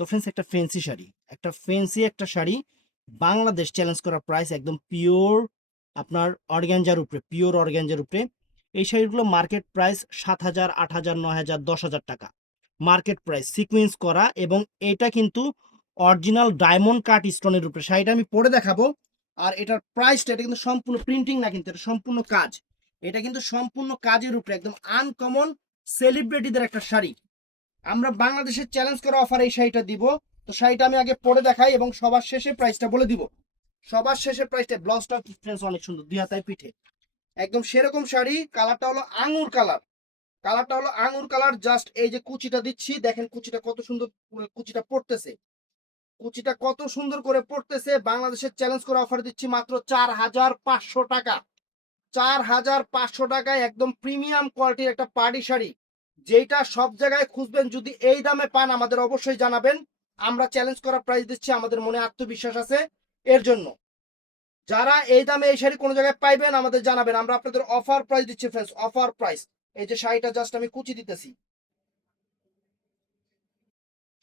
তো ফ্রেন্ডস একটা ফ্যান্সি শাড়ি, একটা শাড়ি বাংলাদেশ চ্যালেঞ্জ করা প্রাইস একদম পিওর আপনার অর্গ্যানজার উপরে। এই শাড়িগুলো মার্কেট প্রাইস 7,000, 8,000, 9,000, 10,000 টাকা মার্কেট প্রাইস সিকোয়েন্স করা, এবং এটা কিন্তু অরিজিনাল ডায়মন্ড কাট স্টোনের উপরে। শাড়িটা আমি পরে দেখাবো। আর এটার প্রাইসটা, এটা কিন্তু সম্পূর্ণ প্রিন্টিং না, কিন্তু এটা সম্পূর্ণ কাজ। এটা কিন্তু সম্পূর্ণ কাজের উপরে একদম আনকমন সেলিব্রিটিদের একটা শাড়ি। আমরা বাংলাদেশের চ্যালেঞ্জ করা অফার এই শাড়িটা দিব। তো শাড়িটা আমি আগে পরে দেখাই এবং সবার শেষে প্রাইসটা বলে দিব। সবার শেষে প্রাইসটা, ব্লাউজটা ফ্রেন্ডস অনেক সুন্দর, দুই হাতায় পিঠে একদম সেরকম শাড়ি। কালারটা হলো আঙুর কালার, জাস্ট এই যে কুচিটা দিচ্ছি, দেখেন কুচিটা কত সুন্দর, কুচিটা পড়তেছে, কুচিটা কত সুন্দর করে পড়তেছে। বাংলাদেশের চ্যালেঞ্জ করে অফার দিচ্ছি মাত্র 4,500 টাকা। 4,500 টাকায় একদম প্রিমিয়াম কোয়ালিটির একটা পার্টি শাড়ি, যেটা সব জায়গায় খুঁজবেন। যদি এই দামে পান আমাদের অবশ্যই জানাবেন। আমরা চ্যালেঞ্জ করা প্রাইস দিচ্ছি, আমাদের মনে আত্মবিশ্বাস আছে এর জন্য। যারা এই দামে এই শাড়ি কোনো জায়গায় পাইবেন আমাদের জানাবেন। আমরা আপনাদের অফার প্রাইস দিচ্ছি ফ্রেন্ডস, অফার প্রাইস। এই যে শাড়িটা জাস্ট আমি কুচি দিতেছি,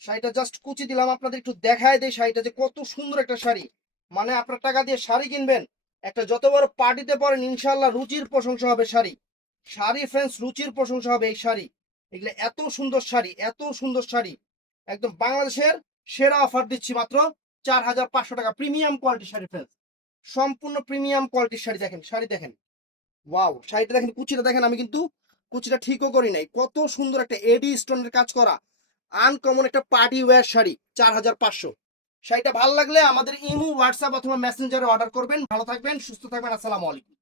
শাড়িটা জাস্ট কুচি দিলাম, আপনাদের একটু দেখায় দেই শাড়িটা যে কত সুন্দর একটা শাড়ি। মানে আপনার টাকা দিয়ে শাড়ি কিনবেন, একটা যত বড় পার্টিতে পরেন ইনশাল্লাহ রুচির প্রশংসা হবে শাড়ি। শাড়ি ফ্রেন্ডস রুচির প্রশংসা হবে এই শাড়ি। এগুলো এত সুন্দর শাড়ি, এত সুন্দর শাড়ি, একদম বাংলাদেশের সেরা অফার দিচ্ছি মাত্র 4,500 টাকা। প্রিমিয়াম কোয়ালিটির শাড়ি ফ্রেন্ডস, সম্পূর্ণ প্রিমিয়াম কোয়ালিটির শাড়ি। দেখেন শাড়ি দেখেন, ওয়াও শাড়িটা দেখেন, কুচিটা দেখেন, আমি কিন্তু কুচিটা ঠিকও করি নাই। কত সুন্দর একটা এডি স্টোনের কাজ করা আনকমন একটা পার্টি ওয়্যার শাড়ি, 4,500। শাড়িটা ভালো লাগলে আমাদের ইমো, হোয়াটসঅ্যাপ অথবা মেসেঞ্জারে অর্ডার করবেন। ভালো থাকবেন, সুস্থ থাকবেন, আসসালামু আলাইকুম।